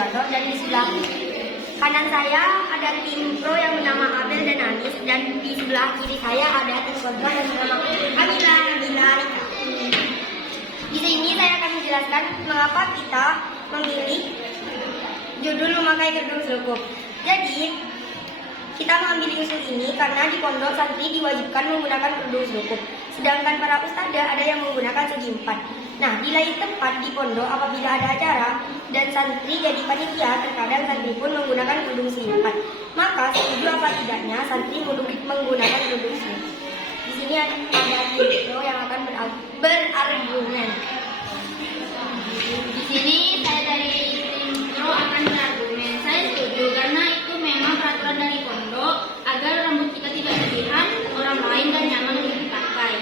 moderator, dan di sebelah kanan saya ada tim pro yang bernama Abel dan Anis, dan di sebelah kiri saya ada tim kontra yang bernama Kamila, Nabila, Rika. Di sini saya akan menjelaskan mengapa kita memilih judul memakai kerudung selukuk. Jadi, kita mengambil usul ini karena di pondok santri diwajibkan menggunakan kerudung selukuk, sedangkan para ustadzah ada yang menggunakan segi empat. Nah, di lain tempat di pondok apabila ada acara dan santri jadi panitia, terkadang santri pun menggunakan kerudung segi empat. Maka setuju apa tidaknya santri menggunakan kerudung selukuk? Di sini ada video yang akan berargumen. Di sini saya dari tim pro akan berargumen. Saya setuju karena itu memang peraturan dari pondok agar rambut kita tidak terlihat orang lain dan nyaman untuk dipakai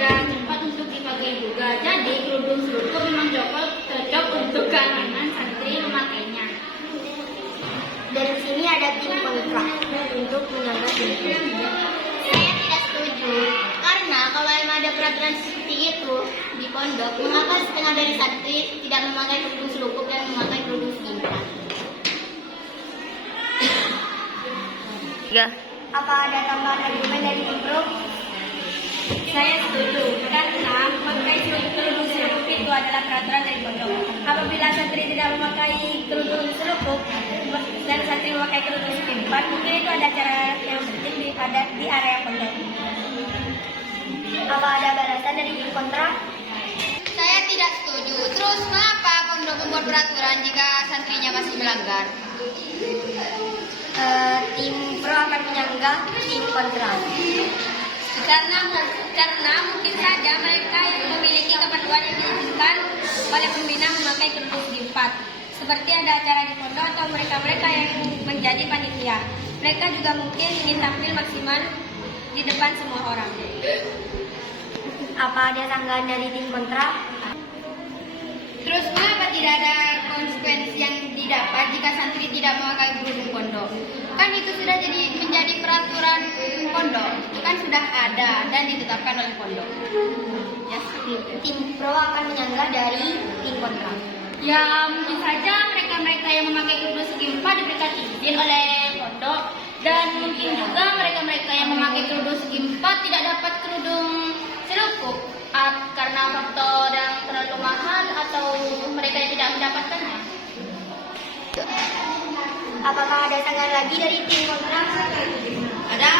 dan cepat untuk dipakai juga. Jadi kerudung selukuk memang cocok untuk kalangan santri memakainya. Dan di sini ada tim kontra untuk menyangga ini. Saya tidak setuju karena kalau emang ada peraturan seperti itu di pondok, mengapa setengah dari santri tidak memakai kerudung selukuk dan memakai kerudung singkat? Apa ada tambahan argumen dari tim pro? Saya setuju karena memakai kerudung selukuk itu adalah peraturan dari pondok. Apabila santri tidak memakai kerudung selukuk dan santri memakai kerudung singkat, mungkin itu ada acara yang penting di area pondok. Apa ada balasan dari tim kontra? Saya tidak setuju. Terus mengapa pondok membuat peraturan jika santrinya masih melanggar? Tim pro akan menyanggah tim kontra. Karena mungkin saja mereka yang memiliki keperluan yang diinginkan oleh pembina memakai kerudung segi empat. Seperti ada acara di pondok atau mereka-mereka yang menjadi panitia. Mereka juga mungkin ingin tampil maksimal di depan semua orang. Apa ada sanggahan dari tim kontra? Terus mengapa tidak ada konsekuensi yang didapat jika santri tidak memakai kerudung pondok? Kan itu sudah menjadi peraturan pondok, itu kan sudah ada dan ditetapkan oleh pondok. Ya, tim pro akan menyanggah dari tim kontra. Ya mungkin saja mereka-mereka yang memakai kerudung segi empat diberikan izin oleh pondok, dan mungkin juga mereka-mereka yang memakai kerudung segi empat tidak dapat kerudung selukuk karena faktor yang terlalu mahal atau mereka yang tidak mendapatkannya. Apakah ada sanggahan lagi dari tim kontra? Ada?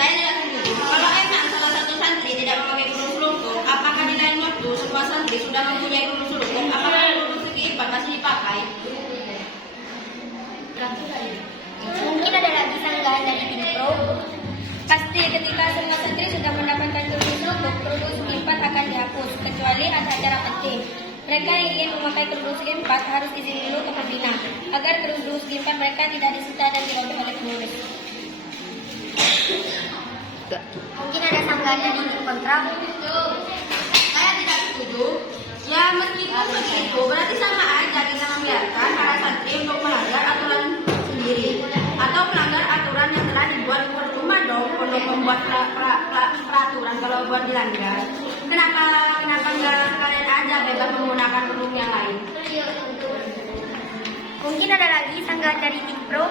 Saya tidak setuju. Kalau emang salah satu santri tidak memakai kerudung selukuk, apakah di lain waktu semua santri sudah mempunyai kerudung selukuk? Apakah kerudung segi empat masih dipakai? Mungkin ada lagi sanggahan dari tim pro. Pasti ketika semua santri sudah mendapatkan kerudung selukuk, kerudung segi empat akan dihapus, kecuali ada acara penting. Mereka yang ingin memakai kerudung segi empat harus izin dulu ke pembina, agar kerudung segi empat mereka tidak disita dan dirobek oleh pengurus. Mungkin ada sanggahan dari tim kontra. Saya tidak setuju. Ya meskipun begitu, berarti sama aja kita membiarkan para santri untuk melanggar aturan sendiri atau melanggar aturan yang telah dibuat. Percuma dong untuk membuat peraturan kalau buat dilanggar. Kenapa nggak kalian aja bebas menggunakan kerudung yang lain? Mungkin ada lagi sanggahan dari tim pro.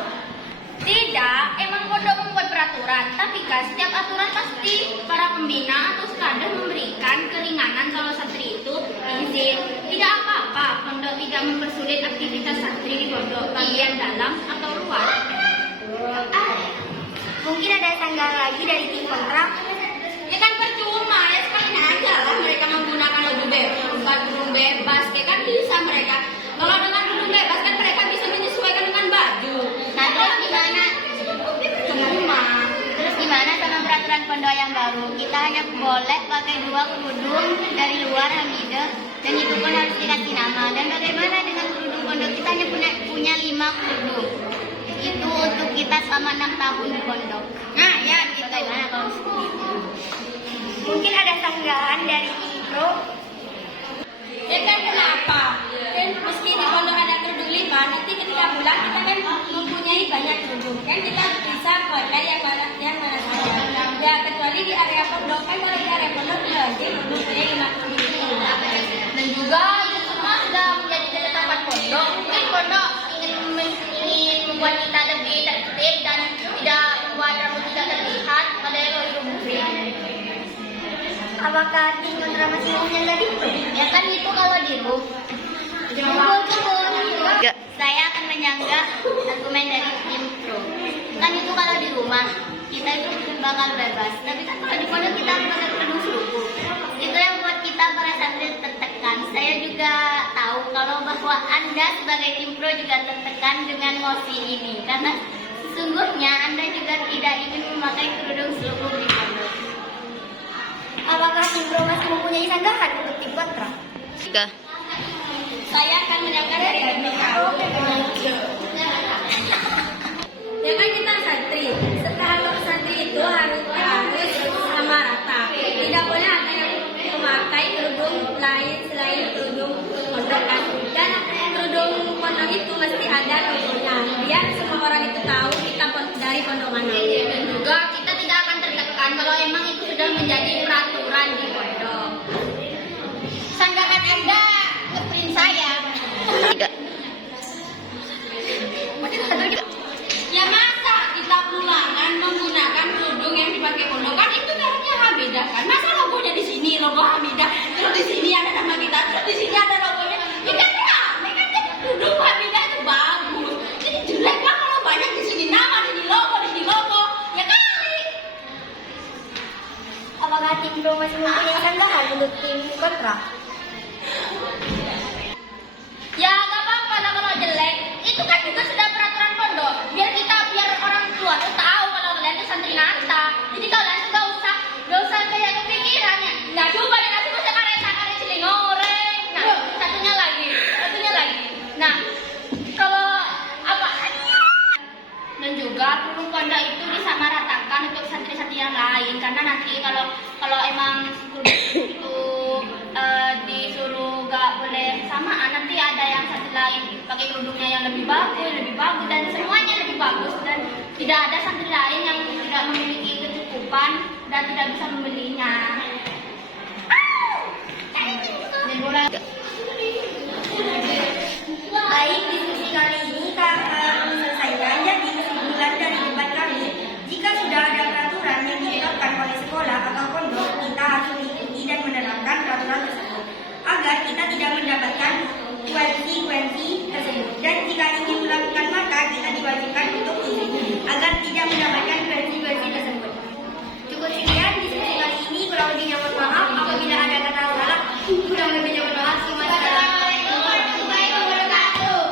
Tidak, emang pondok membuat peraturan, tapi kan setiap aturan pasti para pembina atau sekadar memberikan keringanan kalau santri itu izin. Tidak apa-apa, pondok tidak mempersulit aktivitas santri di pondok, bagian dalam atau luar. Mungkin ada sanggahan lagi dari tim kontra. Ya kan percuma, ya sekalian aja lah mereka menggunakan kerudung bebas, ya kan bisa mereka. Kalau dengan kerudung bebas kan mereka bisa menyesuaikan dengan baju. Nah terus gimana? Terus gimana sama peraturan pondok yang baru? Kita hanya boleh pakai 2 kerudung dari luar hamidah, dan itu pun harus dikasih nama. Dan bagaimana dengan kerudung pondok? Kita hanya punya 5 kerudung. Itu untuk kita selama 6 tahun di pondok. Nah ya, bagaimana kalau seperti itu? Mungkin ada sanggahan dari tim pro. Ya kan kenapa? Kan meski di pondok ada kerudung 5, nanti ketika pulang kita kan mempunyai banyak kerudung. Kan kita bisa pakai yang mana saja. Ya kecuali di area pondok, kan kalau di area pondok wajib mempunyai 5 kerudung. Dan juga itu semua sudah menjadi ketetapan pondok. Mungkin pondok Apakah tim kontra masih menyangga Dimpro? Ya kan itu kalau di room. Saya akan menyanggah argumen dari tim pro. Kan itu kalau di rumah kita itu bakal bebas. Tapi kan kalau di pondok kita bakal penuh suku. Itu yang buat kita para santri tertekan. Saya juga tahu kalau bahwa Anda sebagai tim pro juga tertekan dengan mosi ini. Karena sesungguhnya Anda juga tidak ingin memakai kerudung selubung di pondok. Apakah tim pro masih mempunyai sanggahan untuk tim kontra? Saya akan menyanggah dari argumen pro. Ya kan kita santri. Setelah santri itu harus sama rata. Tidak boleh ada yang memakai kerudung lain selain kerudung pondok kan. Dan kerudung pondok itu mesti ada logonya. Biar semua orang itu tahu kita dari pondok mana. Dan juga kita tidak akan tertekan kalau emang itu sudah menjadi peraturan di pondok. Sanggahan Anda ngeprint saya. Ya masa kita pulangan menggunakan kerudung yang dipakai pondok kan itu namanya Hamidah kan. Masa logonya di sini logo Hamidah, terus di sini ada nama kita, terus di sini ada logonya. Ya kan rame kan jadi kerudung Hamidah itu bagus. Jadi jelek lah kalau banyak di sini nama, di sini logo. Ya kali. Apakah tim pro masih mempunyai sanggahan untuk tim kontra? Ya nggak apa-apa lah kalau jelek. Itu kan juga sudah peraturan pondok. Biar orang tua tuh tahu kalau kalian tuh santri nata. Jadi kalian tuh gak usah kayak kepikirannya. Nah coba deh nasi gue sekarang ciling goreng. Nah satunya lagi. Nah kalau apa? Dan juga kerudung pondok itu disamaratakan untuk santri-santri yang lain karena nanti kalau emang itu disuruh gak boleh samaan, nanti ada yang satu lain pakai kerudungnya yang lebih bagus dan semuanya lebih bagus dan tidak ada santri lain yang tidak memiliki kecukupan dan tidak bisa membelinya. Baik, diskusi kali ini kami selesaikan. Jadi kesimpulan dari debat kami, jika sudah ada peraturan yang ditetapkan oleh sekolah atau pondok, kita harus mengikuti dan menerapkan peraturan tersebut agar kita tidak mendapatkan konsekuensi tersebut. Dan jika ingin melakukan maka kita diwajibkan untuk izin agar tidak mendapatkan konsekuensi tersebut. Cukup sekian diskusi kali ini. Kurang lebihnya mohon maaf apabila ada kata salah. Kurang lebihnya mohon maaf. Assalamualaikum warahmatullahi wabarakatuh.